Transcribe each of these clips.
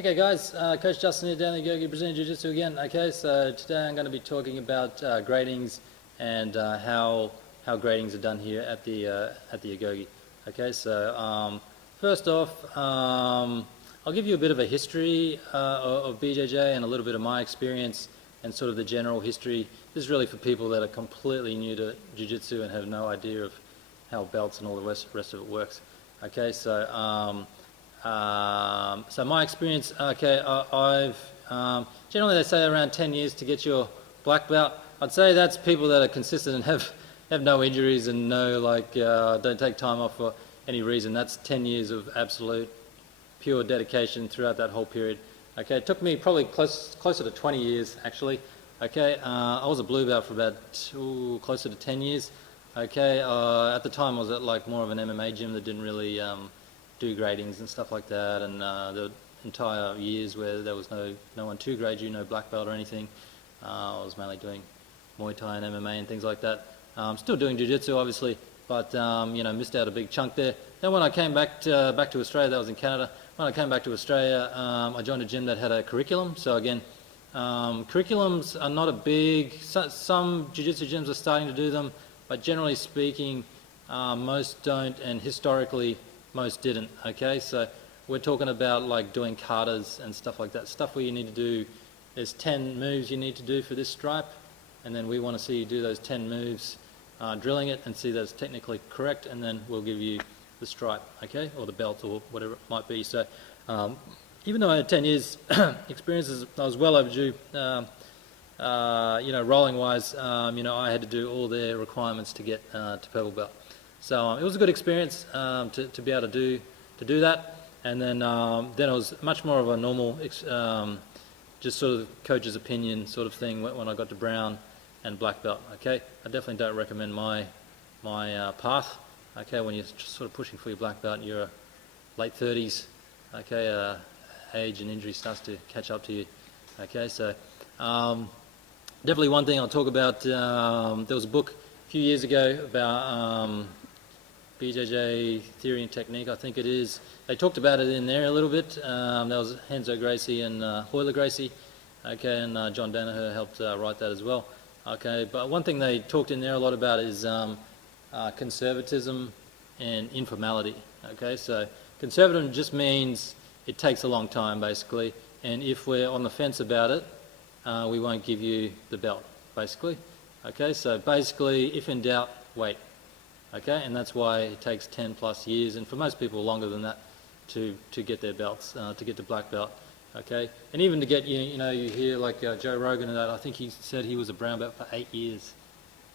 Okay guys, Coach Justin here down at Agoge Brazilian Jiu-Jitsu again. Okay, so today I'm going to be talking about gradings and how gradings are done here at the Agoge. Okay, so first off, I'll give you a bit of a history of BJJ and a little bit of my experience and sort of the general history. This is really for people that are completely new to Jiu-Jitsu and have no idea of how belts and all the rest of it works. Okay, so so my experience, okay, I've generally they say around 10 years to get your black belt. I'd say that's people that are consistent and have no injuries and don't take time off for any reason. That's 10 years of absolute pure dedication throughout that whole period. Okay, it took me probably closer to 20 years actually. Okay, I was a blue belt for about closer to 10 years. Okay, at the time I was at like more of an MMA gym that didn't really do gradings and stuff like that, and the entire years where there was no one to grade you, no black belt or anything. I was mainly doing Muay Thai and MMA and things like that. Still doing Jiu-Jitsu obviously, but you know, missed out a big chunk there. Then when I came back to Australia, that was in Canada. When I came back to Australia, I joined a gym that had a curriculum. So again, curriculums are not a big. Some Jiu-Jitsu gyms are starting to do them, but generally speaking, most don't, and historically most didn't. Okay, so we're talking about like doing katas and stuff like that, stuff where you need to do, there's 10 moves you need to do for this stripe, and then we want to see you do those 10 moves, drilling it and see that it's technically correct, and then we'll give you the stripe, okay, or the belt or whatever it might be. So even though I had 10 years experiences, I was well overdue. You know, rolling wise, you know, I had to do all their requirements to get to purple belt. So it was a good experience to be able to do that, and then it was much more of a normal, just sort of coach's opinion sort of thing when I got to brown and black belt. Okay, I definitely don't recommend my path. Okay, when you're sort of pushing for your black belt, and you're late 30s. Okay, age and injury starts to catch up to you. Okay, so definitely one thing I'll talk about. There was a book a few years ago about BJJ Theory and Technique, I think it is. They talked about it in there a little bit. That was Henzo Gracie and Hoyler Gracie. Okay, and John Danaher helped write that as well. Okay, but one thing they talked in there a lot about is conservatism and informality. Okay, so conservatism just means it takes a long time basically, and if we're on the fence about it, we won't give you the belt basically. Okay, so basically if in doubt, wait. Okay, and that's why it takes 10 plus years, and for most people longer than that, to get their belts, to get to black belt. Okay, and even to get, you know, you hear like Joe Rogan and that, I think he said he was a brown belt for 8 years.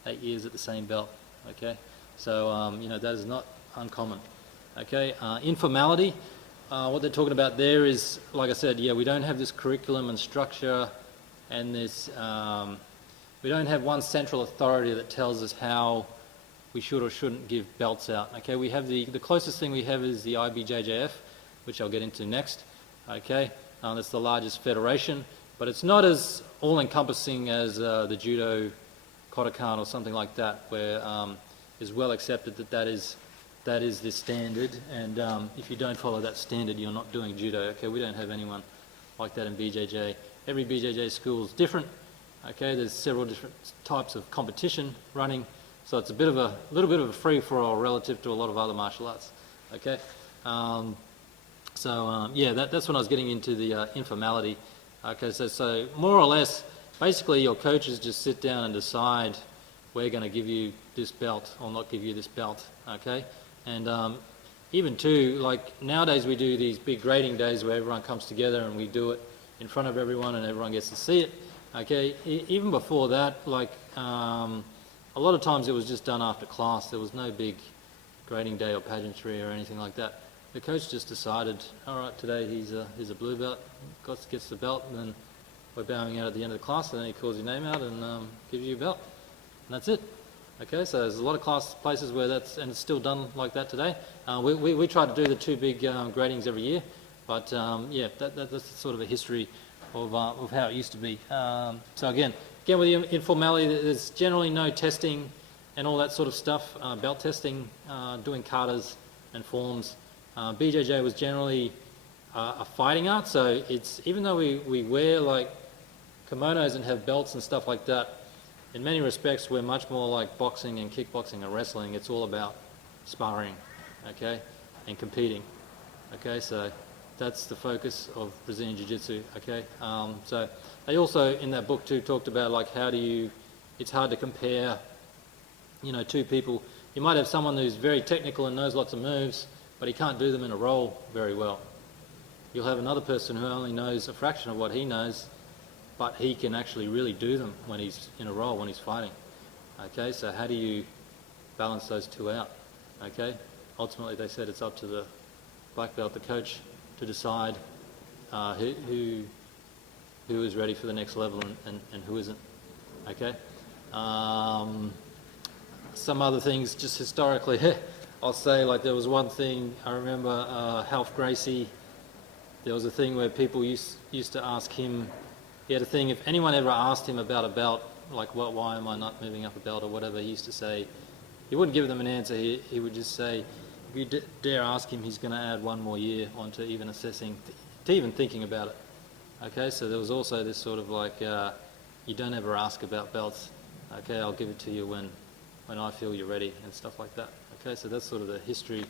8 years at the same belt. Okay, so you know, that is not uncommon. Okay, informality, what they're talking about there is, like I said, yeah, we don't have this curriculum and structure, and this, we don't have one central authority that tells us how we should or shouldn't give belts out. Okay, we have the closest thing we have is the IBJJF, which I'll get into next. Okay, that's the largest federation, but it's not as all-encompassing as the Judo Kodokan or something like that, where it's well accepted that is the standard, and if you don't follow that standard, you're not doing Judo. Okay, we don't have anyone like that in BJJ. Every BJJ school is different. Okay, there's several different types of competition running. So it's a little bit of a free-for-all relative to a lot of other martial arts. Okay, yeah, that's when I was getting into the informality. Okay, so more or less, basically your coaches just sit down and decide we're going to give you this belt or not give you this belt. Okay, and even too, like nowadays we do these big grading days where everyone comes together and we do it in front of everyone and everyone gets to see it. Okay, even before that, like. A lot of times it was just done after class. There was no big grading day or pageantry or anything like that. The coach just decided, all right, today he's a blue belt, gets the belt, and then we're bowing out at the end of the class, and then he calls your name out and gives you a belt. And that's it. Okay, so there's a lot of places where and it's still done like that today. We try to do the two big gradings every year, but yeah, that's sort of a history of how it used to be. So again, with the informality, there's generally no testing and all that sort of stuff, belt testing, doing katas and forms. BJJ was generally a fighting art. So it's, even though we wear like kimonos and have belts and stuff like that, in many respects we're much more like boxing and kickboxing and wrestling. It's all about sparring, okay, and competing, okay. So that's the focus of Brazilian Jiu-Jitsu, okay. So they also in that book too talked about like how do you, it's hard to compare, you know, two people. You might have someone who's very technical and knows lots of moves, but he can't do them in a roll very well. You'll have another person who only knows a fraction of what he knows, but he can actually really do them when he's in a roll, when he's fighting. Okay, so how do you balance those two out? Okay, ultimately they said it's up to the black belt, the coach, to decide who is ready for the next level and who isn't. Okay. Some other things, just historically, I'll say, like there was one thing, I remember Half Gracie, there was a thing where people used to ask him, he had a thing, if anyone ever asked him about a belt, like why am I not moving up a belt or whatever, he used to say, he wouldn't give them an answer, he would just say, if you dare ask him, he's going to add one more year onto even assessing, to even thinking about it. Okay, so there was also this sort of like, you don't ever ask about belts, okay, I'll give it to you when I feel you're ready and stuff like that. Okay, so that's sort of the history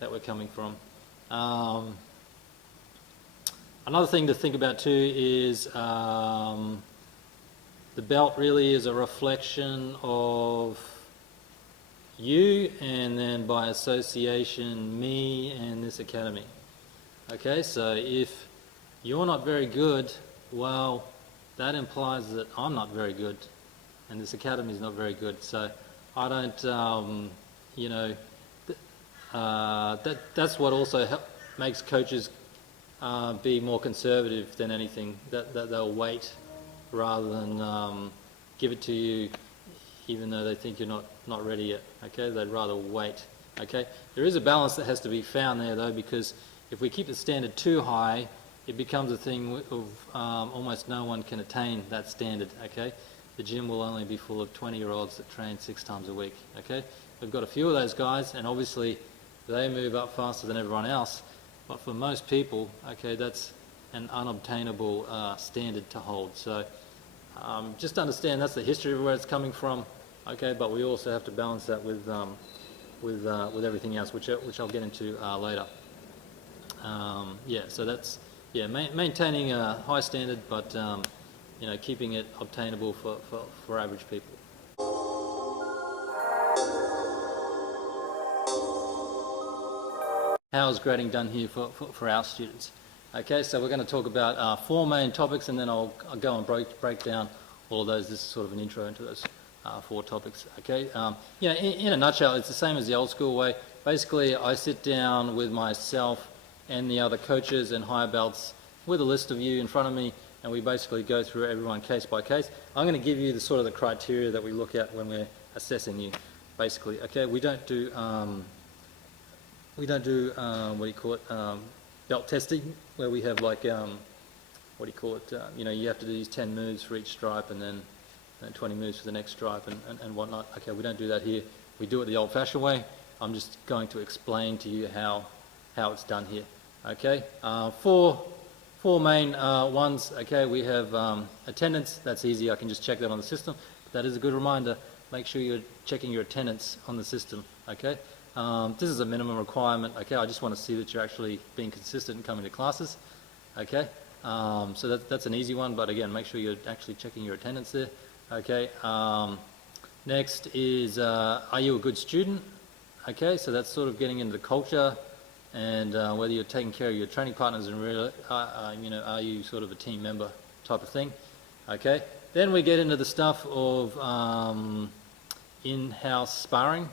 that we're coming from. Another thing to think about too is the belt really is a reflection of you, and then by association me and this academy. Okay, so if you're not very good, well, that implies that I'm not very good and this academy is not very good. So I don't, you know, that's what also makes coaches be more conservative than anything, that they'll wait rather than give it to you even though they think you're not ready yet. Okay, they'd rather wait. Okay, there is a balance that has to be found there though, because if we keep the standard too high, it becomes a thing of almost no one can attain that standard. Okay, the gym will only be full of 20-year-olds that train 6 times a week. Okay, we've got a few of those guys, and obviously they move up faster than everyone else, but for most people, okay, that's an unobtainable standard to hold. So just understand that's the history of where it's coming from. Okay, but we also have to balance that with everything else, which I'll get into later. Yeah, so that's maintaining a high standard, but you know, keeping it obtainable for average people. How is grading done here for our students? Okay, so we're going to talk about 4 main topics, and then I'll go and break down all of those. This is sort of an intro into those 4 topics. Okay, you know, in a nutshell, it's the same as the old school way. Basically, I sit down with myself and the other coaches and higher belts with a list of you in front of me, and we basically go through everyone case by case. I'm going to give you the sort of the criteria that we look at when we're assessing you, basically. Okay, we don't do what do you call it, belt testing, where we have like what do you call it, you know, you have to do these 10 moves for each stripe and then 20 moves for the next stripe and whatnot. Okay, we don't do that here. We do it the old-fashioned way. I'm just going to explain to you how it's done here. Okay, four main ones. Okay, we have attendance. That's easy. I can just check that on the system. But that is a good reminder. Make sure you're checking your attendance on the system. Okay, this is a minimum requirement. Okay, I just want to see that you're actually being consistent and coming to classes. Okay, so that's an easy one. But again, make sure you're actually checking your attendance there. Okay. Next is, are you a good student? Okay, so that's sort of getting into the culture and whether you're taking care of your training partners and really, you know, are you sort of a team member type of thing? Okay, then we get into the stuff of in-house sparring.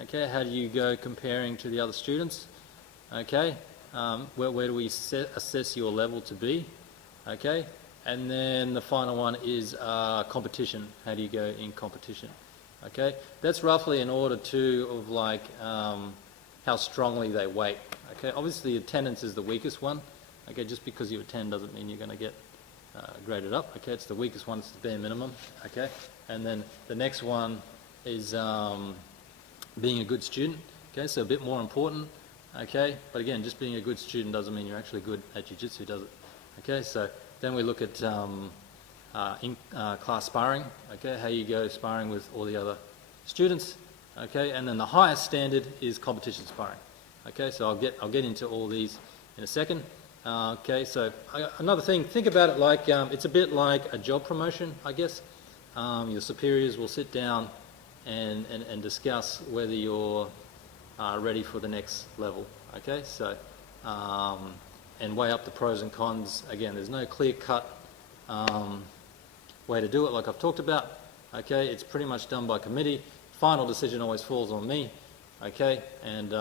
Okay, how do you go comparing to the other students? Okay, where do we assess your level to be? Okay, and then the final one is competition. How do you go in competition? Okay, that's roughly an order too of like how strongly they weight. Okay, obviously attendance is the weakest one. Okay, just because you attend doesn't mean you're going to get graded up. Okay, it's the weakest one, it's the bare minimum. Okay, and then the next one is being a good student. Okay, so a bit more important. Okay, but again, just being a good student doesn't mean you're actually good at jiu-jitsu, does it? Okay, so then we look at class sparring, okay, how you go sparring with all the other students, okay, and then the highest standard is competition sparring. Okay, so I'll get into all these in a second. Okay, so another thing, think about it like it's a bit like a job promotion, I guess. Your superiors will sit down and discuss whether you're ready for the next level. Okay, so and weigh up the pros and cons. Again, there's no clear-cut way to do it, like I've talked about. Okay, it's pretty much done by committee. Final decision always falls on me. Okay, and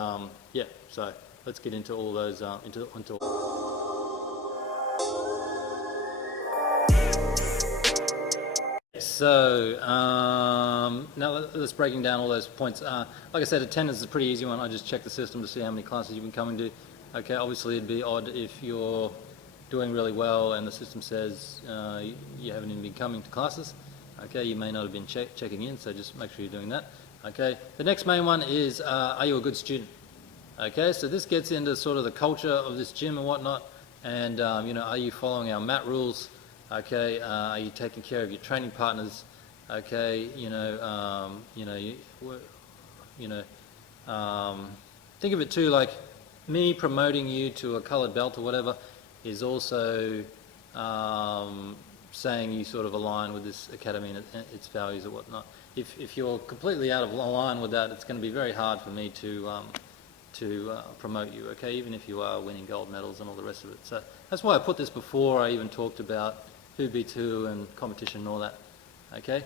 yeah, so let's get into all those into So now let's breaking down all those points. Like I said, attendance is a pretty easy one. I just check the system to see how many classes you've been coming to. Okay, obviously it'd be odd if you're doing really well and the system says you haven't even been coming to classes. Okay, you may not have been checking in, so just make sure you're doing that. Okay, the next main one is are you a good student? Okay, so this gets into sort of the culture of this gym and whatnot, and you know, are you following our mat rules? Okay, are you taking care of your training partners? Okay, think of it too like me promoting you to a coloured belt or whatever is also saying you sort of align with this academy and its values or whatnot. If you're completely out of line with that, it's going to be very hard for me to promote you, okay, even if you are winning gold medals and all the rest of it. So that's why I put this before I even talked about who beats who and competition and all that, okay.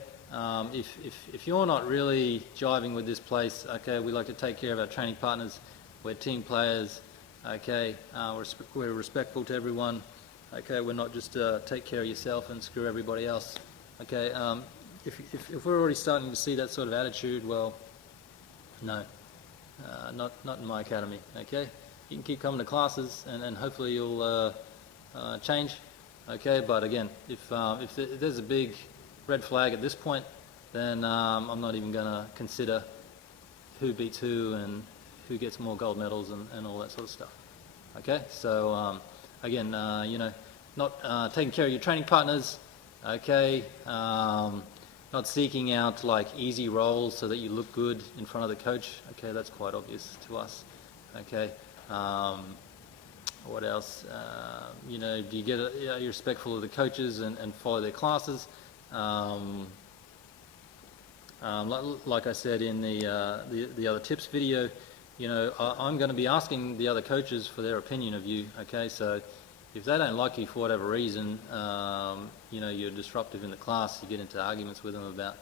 If you're not really jiving with this place, okay, we like to take care of our training partners, we're team players, okay, we're respectful to everyone, okay, we're not just take care of yourself and screw everybody else, okay. If we're already starting to see that sort of attitude, well, no, not in my academy, okay. You can keep coming to classes and hopefully you'll change, okay, but again, if there's a big red flag at this point, then I'm not even going to consider who beats who and who gets more gold medals and all that sort of stuff, okay. So again, not taking care of your training partners, okay, not seeking out like easy roles so that you look good in front of the coach, okay, that's quite obvious to us, okay. What else? Do you get are you respectful of the coaches and follow their classes? Like I said in the other tips video, I'm going to be asking the other coaches for their opinion of you. Okay, so if they don't like you for whatever reason, you're disruptive in the class, you get into arguments with them about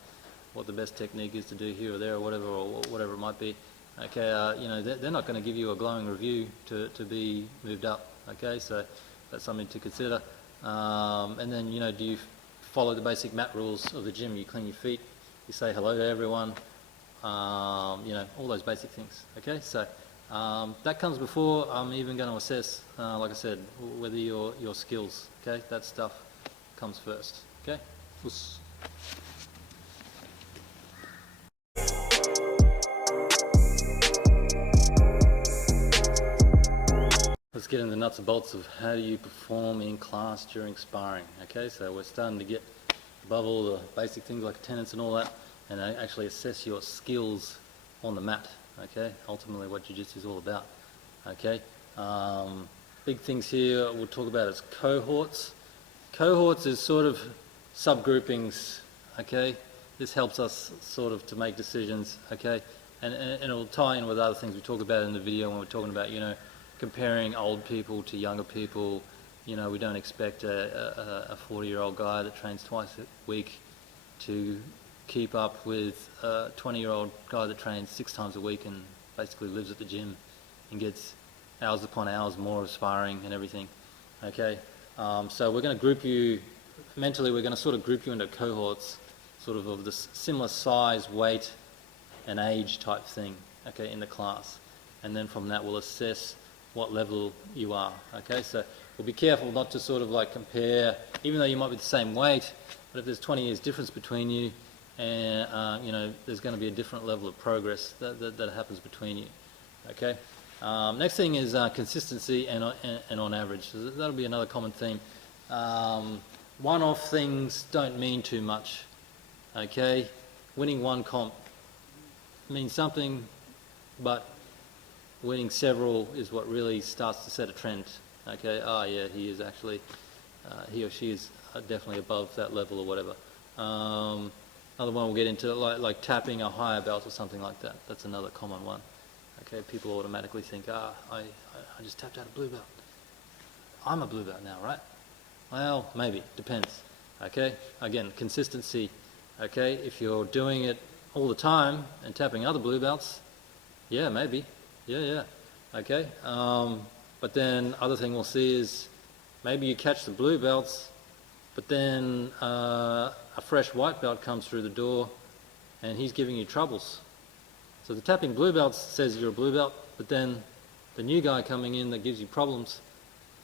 what the best technique is to do here or there or whatever it might be. Okay, they're not going to give you a glowing review to be moved up. Okay, so that's something to consider. And then, do you follow the basic mat rules of the gym? You clean your feet, you say hello to everyone, all those basic things. Okay, so that comes before I'm even going to assess, like I said, whether your skills. Okay, that stuff comes first. Okay. Let's get into the nuts and bolts of how do you perform in class during sparring. Okay, so we're starting to get above all the basic things like attendance and all that, and actually assess your skills on the mat. Okay, ultimately what jiu-jitsu is all about. Okay, big things here we'll talk about is cohorts. Cohorts is sort of subgroupings. Okay, this helps us sort of to make decisions. Okay, and it'll tie in with other things we talk about in the video when we're talking about comparing old people to younger people. We don't expect a 40-year-old guy that trains twice a week to keep up with a 20-year-old guy that trains 6 times a week and basically lives at the gym and gets hours upon hours more of sparring and everything. Okay, so we're going to group you, mentally we're going to sort of group you into cohorts, sort of this similar size, weight and age type thing, okay, in the class. And then from that we'll assess what level you are. Okay, so we'll be careful not to sort of like compare, even though you might be the same weight, but if there's 20 years difference between you, and there's going to be a different level of progress that happens between you. Okay, Next thing is consistency and on average. So that'll be another common theme. One-off things don't mean too much. Okay, winning one comp means something, but winning several is what really starts to set a trend. Okay, yeah, he is actually, he or she is definitely above that level or whatever. Another one we'll get into, like tapping a higher belt or something like that. That's another common one. Okay, people automatically think, I just tapped out a blue belt. I'm a blue belt now, right? Well, maybe, depends. Okay, again, consistency. Okay, if you're doing it all the time and tapping other blue belts, yeah, maybe. Yeah. Okay, but then other thing we'll see is maybe you catch the blue belts, but then a fresh white belt comes through the door and he's giving you troubles. So the tapping blue belt says you're a blue belt, but then the new guy coming in that gives you problems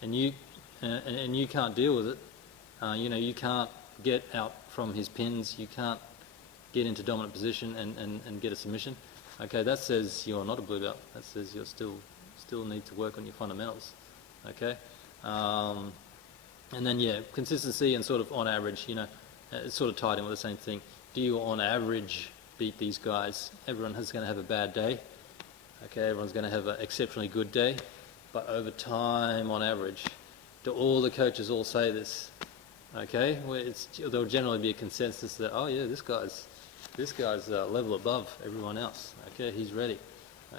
and you can't deal with it. You can't get out from his pins, you can't get into dominant position and get a submission. Okay, that says you're not a blue belt. That says you still need to work on your fundamentals. Okay, and then yeah, consistency and sort of on average. It's sort of tied in with the same thing. Do you on average beat these guys? Everyone is going to have a bad day. Okay, everyone's going to have an exceptionally good day, but over time, on average, do all the coaches all say this? Okay, there'll generally be a consensus that, oh yeah, this guy's level above everyone else. Okay, he's ready.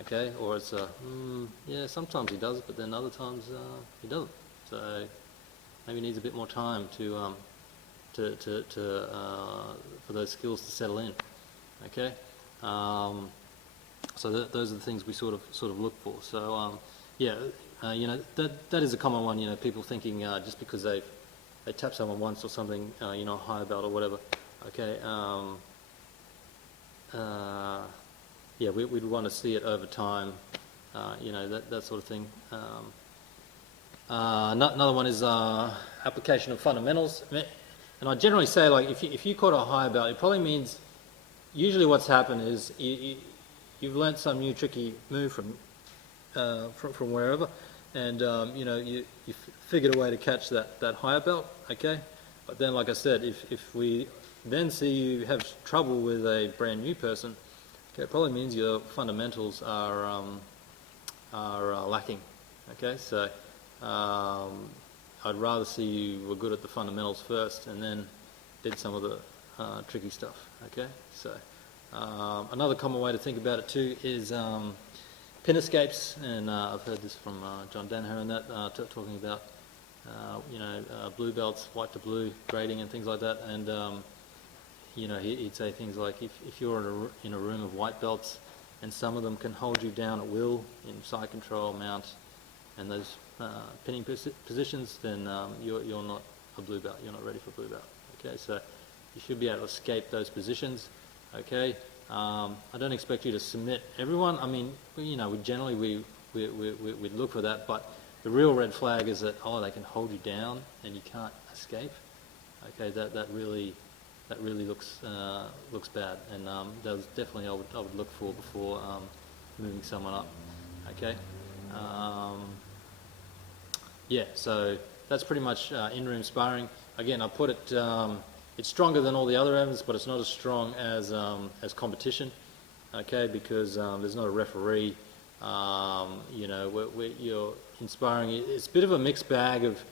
Okay, or it's yeah, sometimes he does, but then other times he doesn't. So maybe he needs a bit more time for those skills to settle in. Okay, so those are the things we sort of look for. So yeah, that is a common one. People thinking just because they tap someone once or something, higher belt or whatever. Okay. Yeah, we'd want to see it over time, that sort of thing. Another one is application of fundamentals. And I generally say, like, if you caught a higher belt, it probably means, usually what's happened is you've learnt some new tricky move from wherever, and you figured a way to catch that higher belt. Okay, but then, like I said, if we then see you have trouble with a brand new person, okay, it probably means your fundamentals are lacking. Okay, so I'd rather see you were good at the fundamentals first and then did some of the tricky stuff. Okay, so another common way to think about it too is pin escapes, and I've heard this from John Danaher and that talking about blue belts, white to blue grading and things like that, and he'd say things like if you're in a room of white belts and some of them can hold you down at will in side control, mount, and those pinning positions, then you're not a blue belt. You're not ready for blue belt. Okay, so you should be able to escape those positions. Okay, I don't expect you to submit everyone. I mean, we generally we'd look for that, but the real red flag is that they can hold you down and you can't escape. Okay, that really looks bad, and that was definitely I would look for before moving someone up. Okay, yeah, so that's pretty much in-room sparring. Again, I put it. It's stronger than all the other events, but it's not as strong as competition. Okay, because there's not a referee. You're inspiring. It's a bit of a mixed bag of.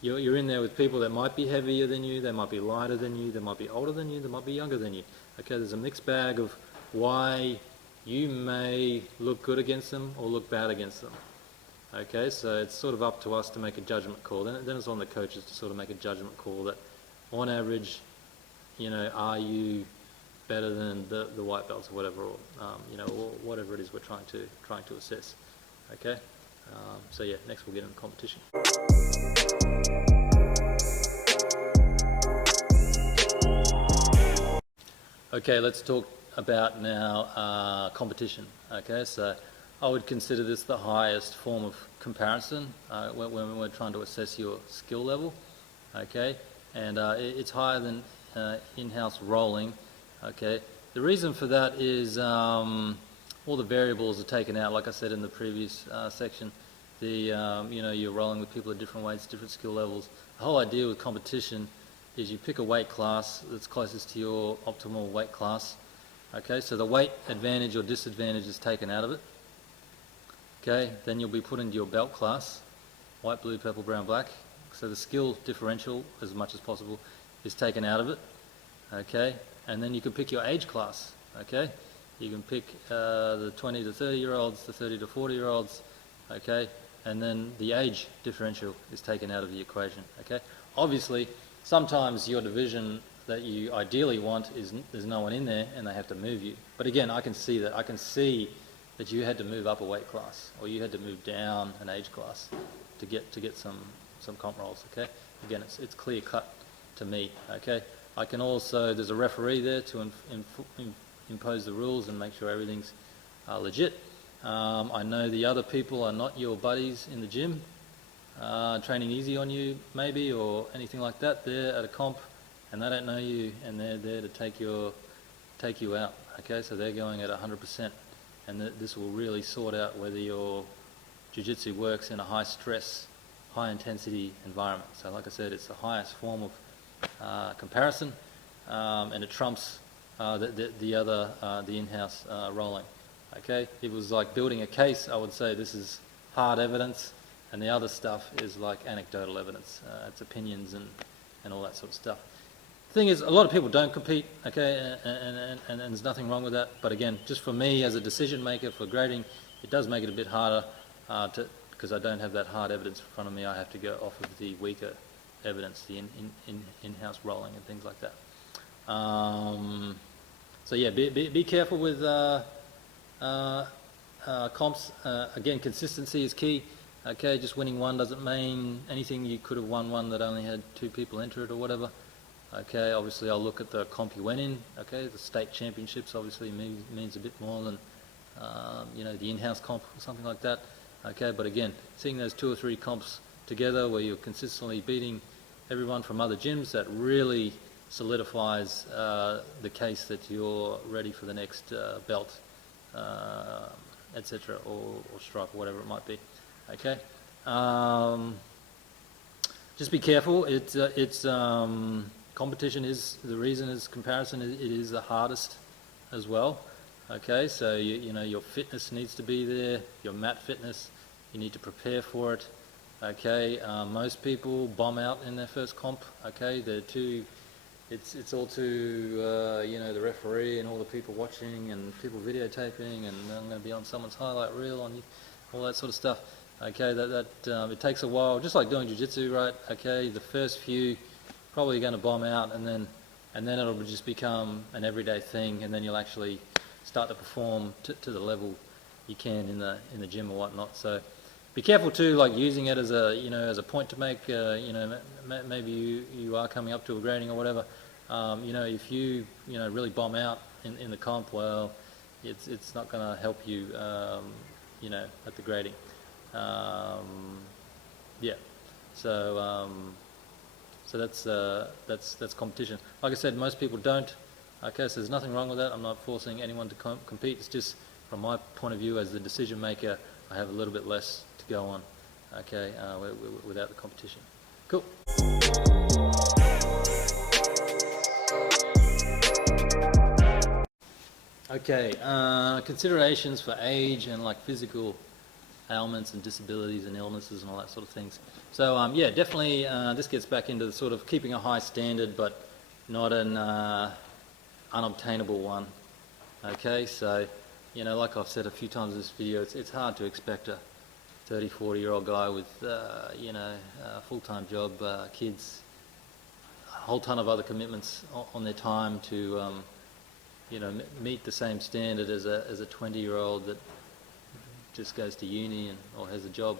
You're in there with people that might be heavier than you, they might be lighter than you, they might be older than you, they might be younger than you. Okay, there's a mixed bag of why you may look good against them or look bad against them. Okay, so it's sort of up to us to make a judgment call. Then it's on the coaches to sort of make a judgment call that, on average, are you better than the white belts or whatever, or or whatever it is we're trying to assess. Okay, so yeah, next we'll get into competition. Okay, let's talk about now competition. Okay, so I would consider this the highest form of comparison when we're trying to assess your skill level. Okay, and it's higher than in-house rolling. Okay, the reason for that is, all the variables are taken out, like I said in the previous section. You're rolling with people at different weights, different skill levels. The whole idea with competition is you pick a weight class that's closest to your optimal weight class. Okay, so the weight advantage or disadvantage is taken out of it. Okay, then you'll be put into your belt class, white, blue, purple, brown, black. So the skill differential, as much as possible, is taken out of it. Okay, and then you can pick your age class. Okay, you can pick the 20 to 30-year-olds, the 30 to 40-year-olds. Okay, and then the age differential is taken out of the equation. Okay, obviously, sometimes your division that you ideally want is there's no one in there and they have to move you. But again, I can see that. I can see that you had to move up a weight class, or you had to move down an age class to get some comp rolls. Okay, again, it's clear cut to me. Okay, I can also, there's a referee there to impose the rules and make sure everything's legit. I know the other people are not your buddies in the gym, training easy on you maybe, or anything like that. They're at a comp and they don't know you, and they're there to take you out. Okay, so they're going at 100%, and this will really sort out whether your jiu-jitsu works in a high stress, high intensity environment. So like I said, it's the highest form of comparison, and it trumps the in-house rolling. Okay, if it was like building a case, I would say this is hard evidence, and the other stuff is like anecdotal evidence. It's opinions and all that sort of stuff. The thing is, a lot of people don't compete, okay, and there's nothing wrong with that. But again, just for me as a decision maker for grading, it does make it a bit harder because I don't have that hard evidence in front of me. I have to go off of the weaker evidence, the in-house rolling and things like that. So yeah, be careful with comps. Again, consistency is key. Okay, just winning one doesn't mean anything. You could have won one that only had 2 people enter it or whatever. Okay, obviously I'll look at the comp you went in. Okay, the state championships obviously means a bit more than the in-house comp or something like that. Okay, but again, seeing those 2 or 3 comps together where you're consistently beating everyone from other gyms, that really solidifies the case that you're ready for the next belt, etc., or stripe, or whatever it might be. Okay, just be careful. It's competition is the reason is comparison. It is the hardest as well. Okay, so your fitness needs to be there. Your mat fitness, you need to prepare for it. Okay, most people bomb out in their first comp. Okay, they're too. It's all too the referee and all the people watching and people videotaping, and I'm going to be on someone's highlight reel on all that sort of stuff. Okay, it takes a while, just like doing jiu-jitsu, right? Okay, the first few probably going to bomb out, and then it'll just become an everyday thing, and then you'll actually start to perform to the level you can in the gym or whatnot. So be careful too, like using it as a point to make. Maybe you are coming up to a grading or whatever. If you really bomb out in the comp, well, it's not going to help you at the grading. Yeah. So that's competition. Like I said, most people don't. Okay, so there's nothing wrong with that. I'm not forcing anyone to compete. It's just from my point of view as the decision maker, I have a little bit less to go on. Okay, without the competition. Cool. Okay, considerations for age and like physical ailments and disabilities and illnesses and all that sort of things. So yeah, definitely this gets back into the sort of keeping a high standard but not an unobtainable one. Okay, so like I've said a few times in this video, it's hard to expect a 30, 40-year-old guy with a full-time job, kids, a whole ton of other commitments on their time to meet the same standard as a 20-year-old that just goes to uni or has a job,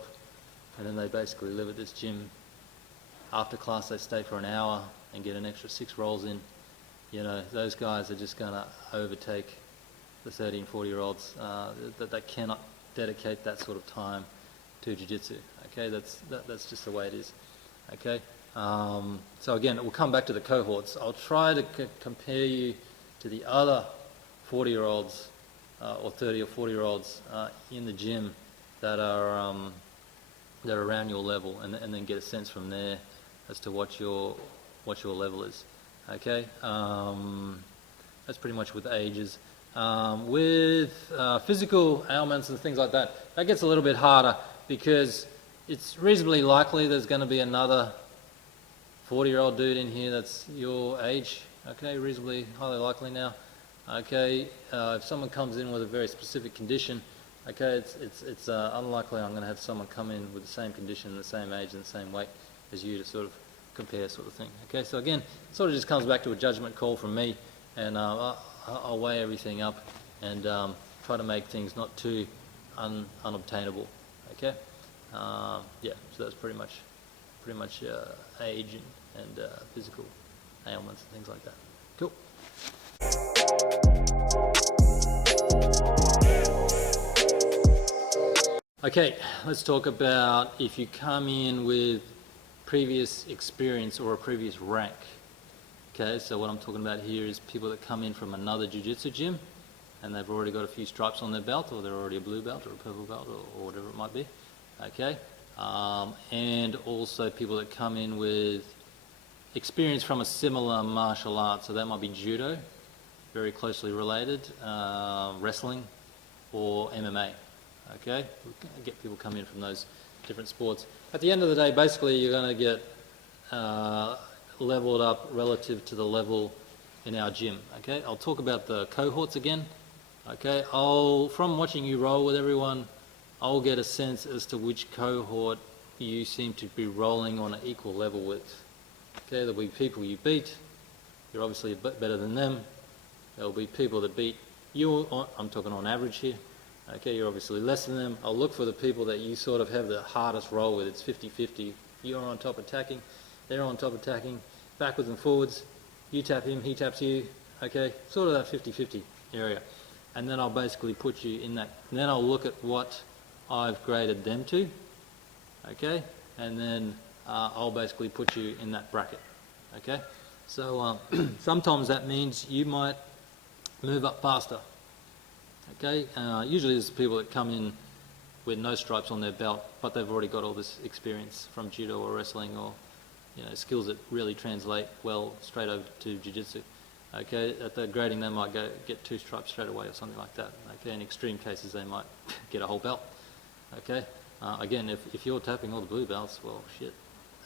and then they basically live at this gym. After class they stay for an hour and get an extra 6 rolls in. Those guys are just going to overtake the 30 and 40-year-olds that they cannot dedicate that sort of time to jiu-jitsu. Okay, that's just the way it is. Okay, so again, we'll come back to the cohorts. I'll try to compare you to the other 40-year-olds or 30 or 40-year-olds in the gym that are around your level, and then get a sense from there as to what your level is. Okay, that's pretty much with ages. With physical ailments and things like that, that gets a little bit harder because it's reasonably likely there's going to be another 40-year-old dude in here that's your age. Okay, reasonably highly likely now. Okay, if someone comes in with a very specific condition, okay, it's unlikely I'm going to have someone come in with the same condition, the same age, and the same weight as you to sort of compare, sort of thing. Okay, so again, it sort of just comes back to a judgment call from me, and I'll weigh everything up and try to make things not too unobtainable. Okay, yeah, so that's pretty much age and physical ailments and things like that. Cool. Okay, let's talk about if you come in with previous experience or a previous rank. Okay, so what I'm talking about here is people that come in from another jiu-jitsu gym and they've already got a few stripes on their belt, or they're already a blue belt or a purple belt, or whatever it might be. Okay, and also people that come in with experience from a similar martial art, so that might be Judo, very closely related, wrestling, or MMA. Okay, we get people come in from those different sports. At the end of the day, basically you're going to get leveled up relative to the level in our gym. Okay, I'll talk about the cohorts again. Okay, from watching you roll with everyone, I'll get a sense as to which cohort you seem to be rolling on an equal level with. Okay, there'll be people you beat, you're obviously a bit better than them. There'll be people that beat you, I'm talking on average here. Okay, you're obviously less than them. I'll look for the people that you sort of have the hardest roll with. It's 50-50. You're on top attacking, they're on top attacking, backwards and forwards. You tap him, he taps you. Okay, sort of that 50-50 area. And then I'll basically put you in that. And then I'll look at what I've graded them to. Okay, and then I'll basically put you in that bracket. Okay, so sometimes that means you might move up faster. Okay, usually there's people that come in with no stripes on their belt, but they've already got all this experience from judo or wrestling, or skills that really translate well straight over to jiu-jitsu. Okay, at the grading they might get 2 stripes straight away or something like that. Okay, in extreme cases they might get a whole belt. Okay, again, if you're tapping all the blue belts, well, shit,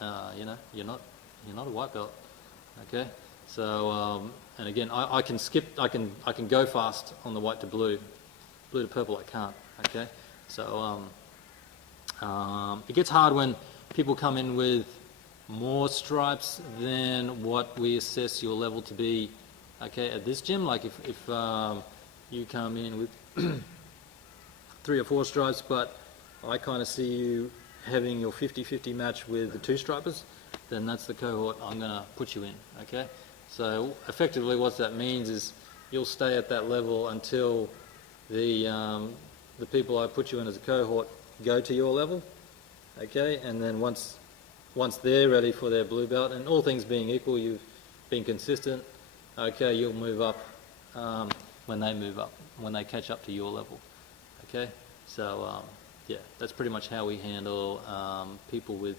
you're not a white belt. Okay, so and again, I can skip, I can go fast on the white to blue to purple I can't. Okay, so it gets hard when people come in with more stripes than what we assess your level to be. Okay, at this gym, like if you come in with 3 or 4 stripes, but I kind of see you having your 50-50 match with the 2 stripers, then that's the cohort I'm going to put you in. Okay, so effectively what that means is you'll stay at that level until the people I put you in as a cohort go to your level. Okay, and then once they're ready for their blue belt, and all things being equal, you've been consistent, okay, you'll move up when they move up, when they catch up to your level. Okay, so yeah, that's pretty much how we handle people with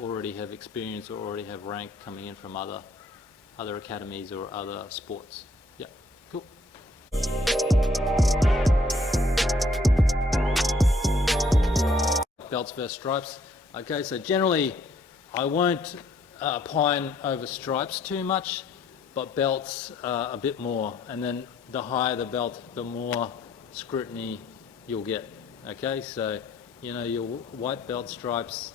already have experience or already have rank coming in from other academies or other sports. Yeah, cool. Belts versus stripes. Okay, so generally I won't pine over stripes too much, but belts a bit more, and then the higher the belt, the more scrutiny you'll get. Okay, so your white belt stripes,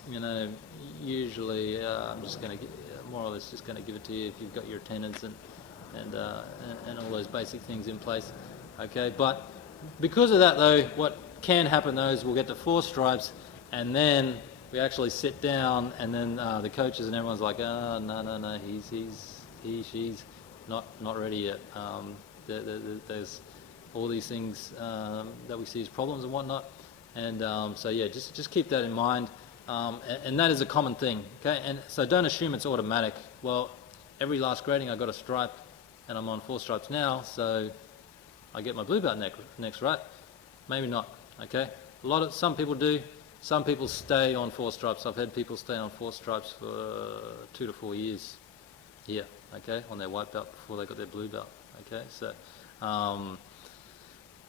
usually I'm just going to more or less just going to give it to you if you've got your attendance and all those basic things in place. Okay, but because of that though, what can happen though is we'll get to 4 stripes, and then we actually sit down, and then the coaches and everyone's like, oh, no, she's not ready yet. There's all these things that we see as problems and whatnot, and so yeah, just keep that in mind, and that is a common thing. Okay, and so don't assume it's automatic. Well, every last grading I got a stripe, and I'm on 4 stripes now, so I get my blue belt next, right? Maybe not, okay? Some people do. Some people stay on 4 stripes. I've had people stay on 4 stripes for 2 to 4 years here, okay, on their white belt before they got their blue belt, okay? So,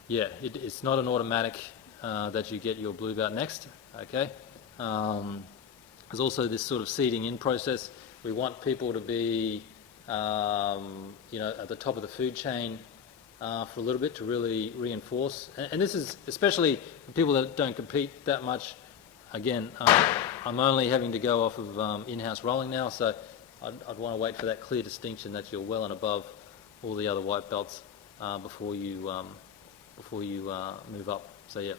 yeah, it's not an automatic that you get your blue belt next, okay? There's also this sort of seeding in process. We want people to be, you know, at the top of the food chain for a little bit to really reinforce. And this is especially for people that don't compete that much. Again, I'm only having to go off of in-house rolling now, so I'd want to wait for that clear distinction that you're well and above all the other white belts before you move up. So yeah,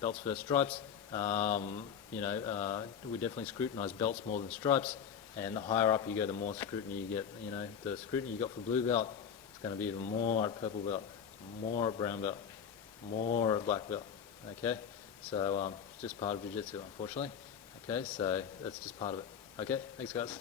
belts first, stripes. You know, we definitely scrutinise belts more than stripes, and the higher up you go, the more scrutiny you get. You know, the scrutiny you got for blue belt, it's going to be even more at purple belt, more at brown belt, more at black belt. Okay, so it's just part of jiu-jitsu, unfortunately. Okay, so that's just part of it. Okay, thanks guys.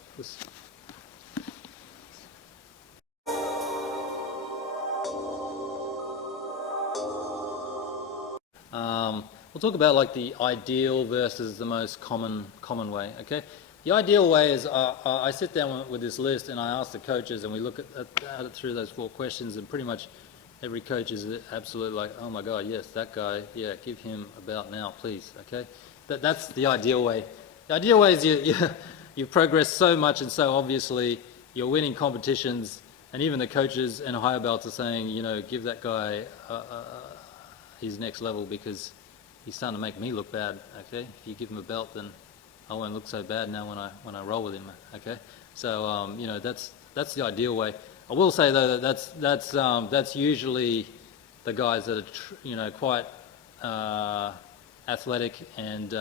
We'll talk about like the ideal versus the most common way. Okay, the ideal way is I sit down with this list and I ask the coaches, and we look at it through those 4 questions, and pretty much every coach is absolutely like, oh my God, yes, that guy, yeah, give him a belt now, please. Okay, that's the ideal way. The ideal way is you progress so much and so obviously, you're winning competitions, and even the coaches and higher belts are saying, you know, give that guy his next level because he's starting to make me look bad. Okay, if you give him a belt, then I won't look so bad now when I roll with him. Okay, so you know, that's the ideal way. I will say though that that's usually the guys that are you know, quite athletic and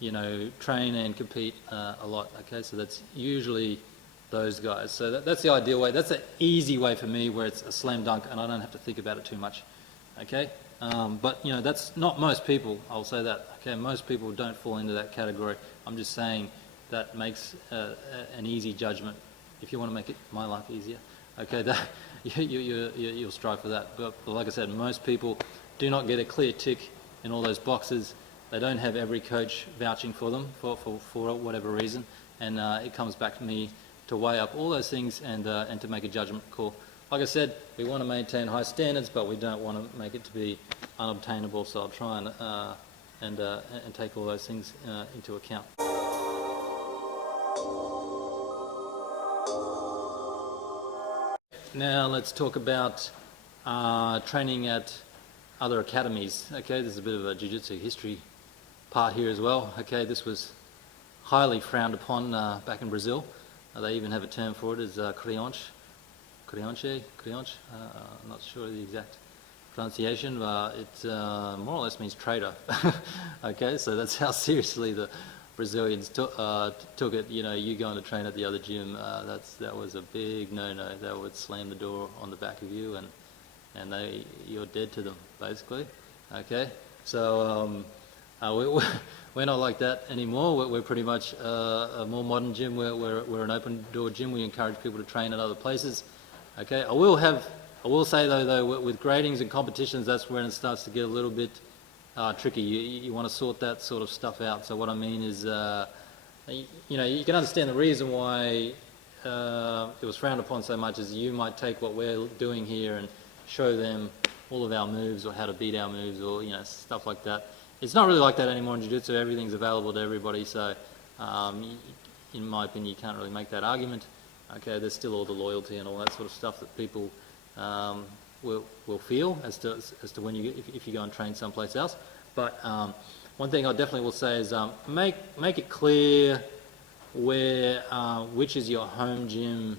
you know, train and compete a lot. Okay, so that's usually those guys. So that's the ideal way. That's an easy way for me, where it's a slam dunk and I don't have to think about it too much. Okay, but you know, that's not most people, I'll say that. Okay, most people don't fall into that category. I'm just saying that makes an easy judgment. If you want to make my life easier, okay, that you'll strive for that. But like I said, most people do not get a clear tick in all those boxes. They don't have every coach vouching for them for whatever reason, and it comes back to me to weigh up all those things and to make a judgment call. Like I said, we want to maintain high standards, but we don't want to make it to be unobtainable. So I'll try and take all those things into account. Now let's talk about training at other academies. Okay, there's a bit of a jiu-jitsu history part here as well. Okay, this was highly frowned upon back in Brazil. They even have a term for it, as crianche. I'm not sure the exact pronunciation, but it more or less means traitor. Okay, so that's how seriously the Brazilians took it. You know, you going to train at the other gym, that was a big no-no. They would slam the door on the back of you, and you're dead to them, basically. Okay, so we're not like that anymore. We're pretty much a more modern gym. We're an open door gym. We encourage people to train at other places. Okay, I will say though with gradings and competitions, that's when it starts to get a little bit tricky. You want to sort that sort of stuff out. So what I mean is, you know, you can understand the reason why it was frowned upon so much, is you might take what we're doing here and show them all of our moves or how to beat our moves, or you know, stuff like that. It's not really like that anymore in jiu-jitsu. Everything's available to everybody. So in my opinion, you can't really make that argument. Okay, there's still all the loyalty and all that sort of stuff that people will feel as to when if you go and train someplace else. But one thing I definitely will say is make it clear which is your home gym.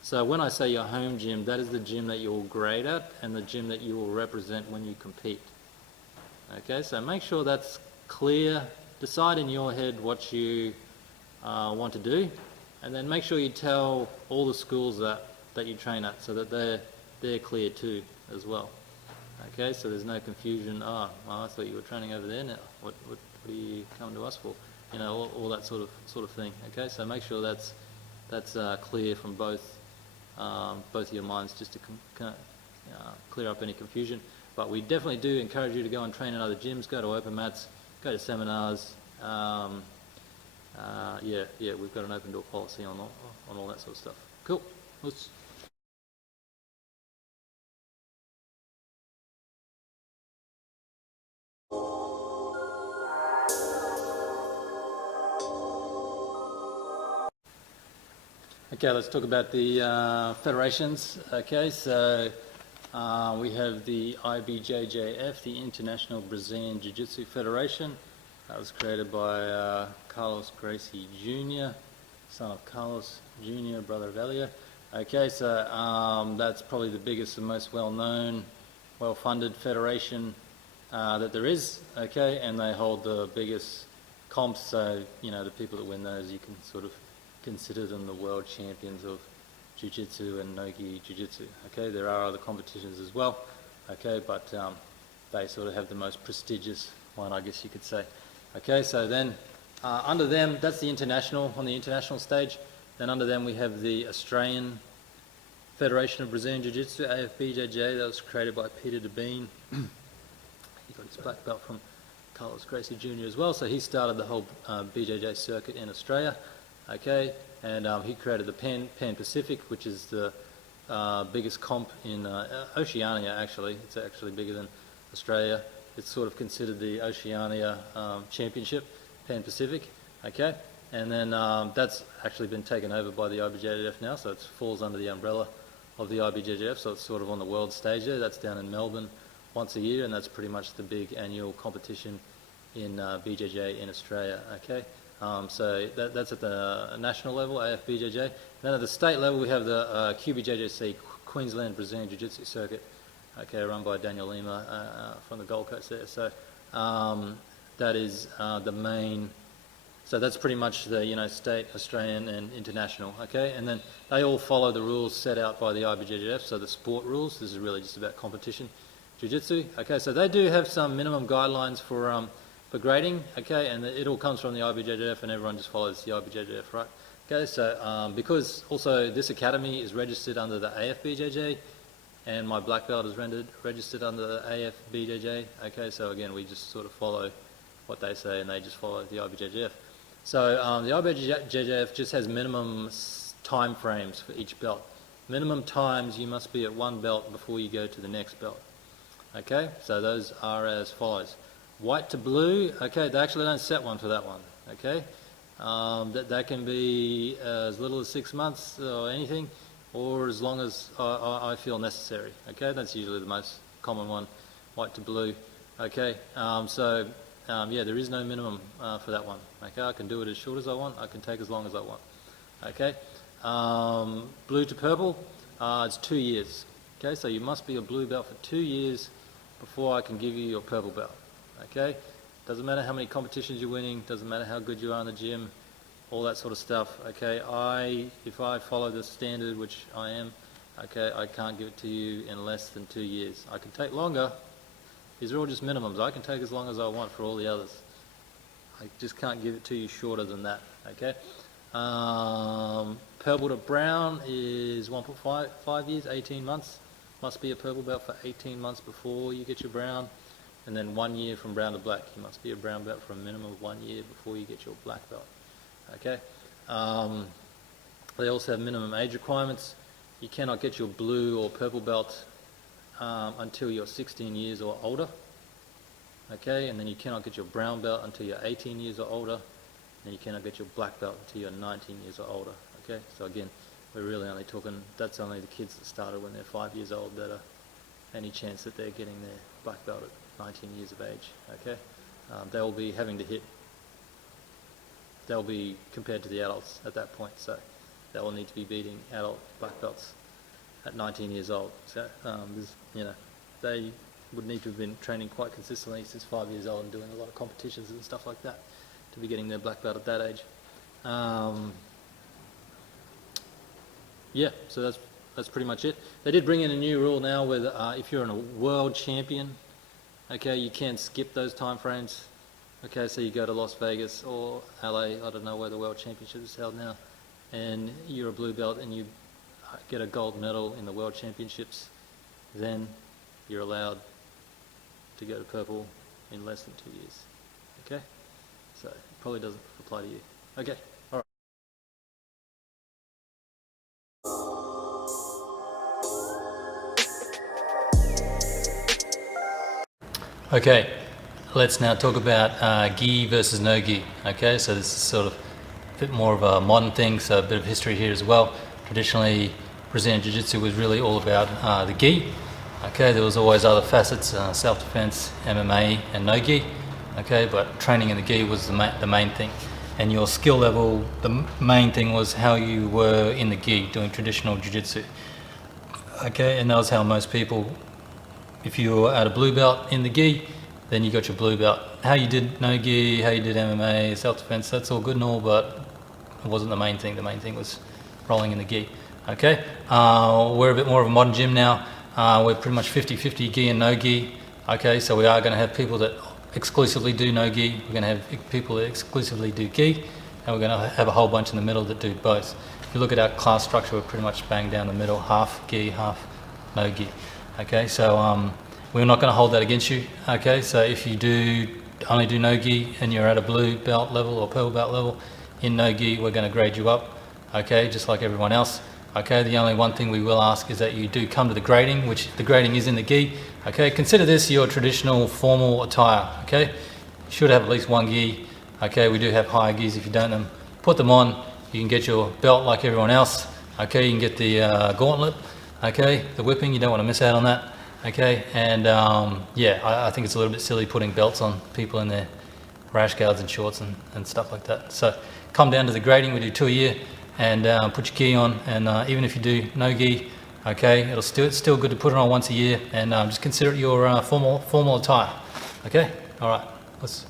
So when I say your home gym, that is the gym that you'll grade at and the gym that you will represent when you compete. Okay, so make sure that's clear. Decide in your head what you want to do, and then make sure you tell all the schools that you train at, so that they're clear too as well. Okay, so there's no confusion. Oh, well, I thought you were training over there now. What are you coming to us for? You know, all that sort of thing. Okay, so make sure that's clear from both of your minds, just to clear up any confusion. But we definitely do encourage you to go and train in other gyms, go to open mats, go to seminars. Yeah, we've got an open door policy on all that sort of stuff. Cool. Let's Okay, let's talk about the federations. Okay, so we have the IBJJF, the International Brazilian Jiu-Jitsu Federation. That was created by Carlos Gracie Jr., son of Carlos Jr., brother of Elio. Okay, so that's probably the biggest and most well-known, well-funded federation that there is. Okay, and they hold the biggest comps, so the people that win those, you can sort of consider them the world champions of Jiu-Jitsu and Nogi Jiu-Jitsu. Okay, there are other competitions as well. Okay, but they sort of have the most prestigious one, I guess you could say. Okay, so then under them, that's the international, on the international stage. Then under them we have the Australian Federation of Brazilian Jiu-Jitsu, AFBJJ, that was created by Peter DeBean. He got his black belt from Carlos Gracie Jr. as well, so he started the whole BJJ circuit in Australia. Okay, and he created the Pan Pacific, which is the biggest comp in Oceania. Actually, it's actually bigger than Australia. It's sort of considered the Oceania Championship, Pan Pacific. Okay, and then that's actually been taken over by the IBJJF now, so it falls under the umbrella of the IBJJF. So it's sort of on the world stage there. That's down in Melbourne once a year, and that's pretty much the big annual competition in BJJ in Australia. Okay. So that's at the national level, AFBJJ. Then at the state level, we have the QBJJC, Queensland Brazilian Jiu-Jitsu Circuit, okay, run by Daniel Lima from the Gold Coast there. So that is the main. So that's pretty much the state, Australian, and international. Okay, and then they all follow the rules set out by the IBJJF. So the sport rules. This is really just about competition jiu-jitsu. Okay, so they do have some minimum guidelines for grading, okay, and it all comes from the IBJJF, and everyone just follows the IBJJF, right? Okay, so because also this academy is registered under the AFBJJ, and my black belt is registered under the AFBJJ, okay, so again, we just sort of follow what they say, and they just follow the IBJJF. So the IBJJF just has minimum time frames for each belt. Minimum times you must be at one belt before you go to the next belt, okay, so those are as follows. White to blue, okay, they actually don't set one for that one, okay? That can be as little as 6 months or anything, or as long as I feel necessary, okay? That's usually the most common one, white to blue, okay? Yeah, there is no minimum for that one, okay? I can do it as short as I want, I can take as long as I want, okay? Blue to purple, it's 2 years, okay? So you must be a blue belt for 2 years before I can give you your purple belt. Okay, doesn't matter how many competitions you're winning, doesn't matter how good you are in the gym, all that sort of stuff. Okay, if I follow the standard, which I am, okay, I can't give it to you in less than 2 years. I can take longer. These are all just minimums. I can take as long as I want for all the others. I just can't give it to you shorter than that. Okay, purple to brown is 1.5 years, 18 months. Must be a purple belt for 18 months before you get your brown. And then 1 year from brown to black. You must be a brown belt for a minimum of 1 year before you get your black belt. Okay. They also have minimum age requirements. You cannot get your blue or purple belt until you're 16 years or older. Okay, and then you cannot get your brown belt until you're 18 years or older. And you cannot get your black belt until you're 19 years or older. Okay, so again, we're really only talking, that's only the kids that started when they're 5 years old that are any chance that they're getting their black belt at 19 years of age, okay? They'll be having to hit, they'll be compared to the adults at that point, so they will need to be beating adult black belts at 19 years old. So, they would need to have been training quite consistently since 5 years old and doing a lot of competitions and stuff like that to be getting their black belt at that age. Yeah, so that's pretty much it. They did bring in a new rule now where if you're a world champion, okay, you can skip those time frames. Okay, so you go to Las Vegas or LA, I don't know where the world championship is held now, and you're a blue belt and you get a gold medal in the world championships then you're allowed to go to purple in less than 2 years. Okay? So it probably doesn't apply to you. Okay, all right. Okay, let's now talk about gi versus no gi. Okay, so this is sort of a bit more of a modern thing, so a bit of history here as well. Traditionally, Brazilian Jiu-Jitsu was really all about the gi. Okay, there was always other facets, self-defense, MMA, and no gi. Okay, but training in the gi was the main thing. And your skill level, the main thing was how you were in the gi doing traditional Jiu-Jitsu. Okay, and that was how most people, if you were at a blue belt in the gi, then you got your blue belt. How you did no gi, how you did MMA, self-defense, that's all good and all, but it wasn't the main thing. The main thing was rolling in the gi. Okay, we're a bit more of a modern gym now. We're pretty much 50-50 gi and no gi. Okay, so we are going to have people that exclusively do no gi. We're going to have people that exclusively do gi, and we're going to have a whole bunch in the middle that do both. If you look at our class structure, we're pretty much bang down the middle, half gi, half no gi. Okay, so we're not going to hold that against you. Okay, so if you only do no gi and you're at a blue belt level or purple belt level in no gi, we're going to grade you up. Okay, just like everyone else. Okay, the only one thing we will ask is that you do come to the grading, which the grading is in the gi. Okay, consider this your traditional formal attire. Okay, you should have at least one gi. Okay, we do have higher gis if you don't them. Put them on. You can get your belt like everyone else. Okay, you can get the gauntlet. Okay, the whipping, you don't want to miss out on that. Okay, and yeah, I think it's a little bit silly putting belts on people in their rash guards and shorts and stuff like that. So come down to the grading, we do 2 a year, and put your gi on, and even if you do no gi, okay, it's still good to put it on once a year, and just consider it your formal attire. Okay, all right, let's.